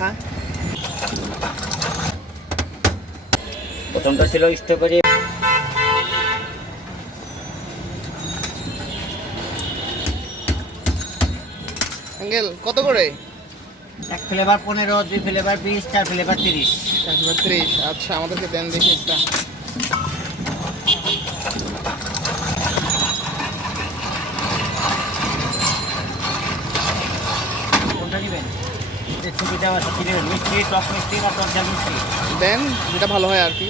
খা। প্রথমটা ছিল স্ট্রবেরি। আঙ্কেল কত করে? এক ফ্লেভার 15, 2 ফ্লেভার 20, 4 ফ্লেভার 30। 30। আচ্ছা আমাদেরকে দেন দেখি একটা। কোনটা নেবেন? সুবিধা আছে, কি নেবেন? মিষ্টি, টক মিষ্টি না টক ঝাল মিষ্টি? দেন যেটা ভালো হয় আর কি,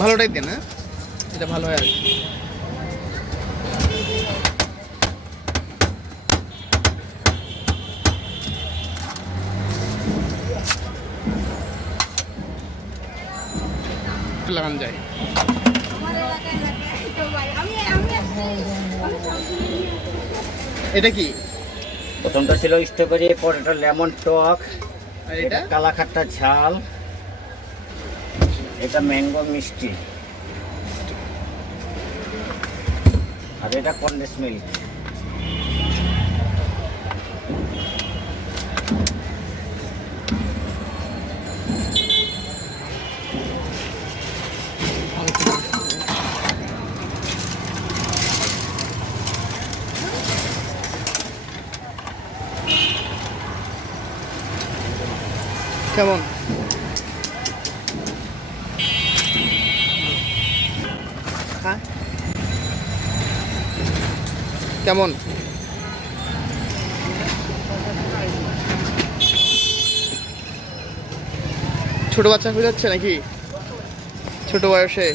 ভালোটাই দেন। হ্যাঁ যেটা ভালো হয় আর কি। লাগান যায়। এটা কি? প্রথমটা ছিল স্ট্রবেরি, পরেরটা লেমন টক, আর এটা এটা কালাখাট্টা ঝাল, এটা ম্যাঙ্গো মিষ্টি, আর এটা কন্ডেন্স মিল্ক। কেমন? খা। কেমন? ছোট বাচ্চা হয়ে যাচ্ছে নাকি ছোট বয়সে?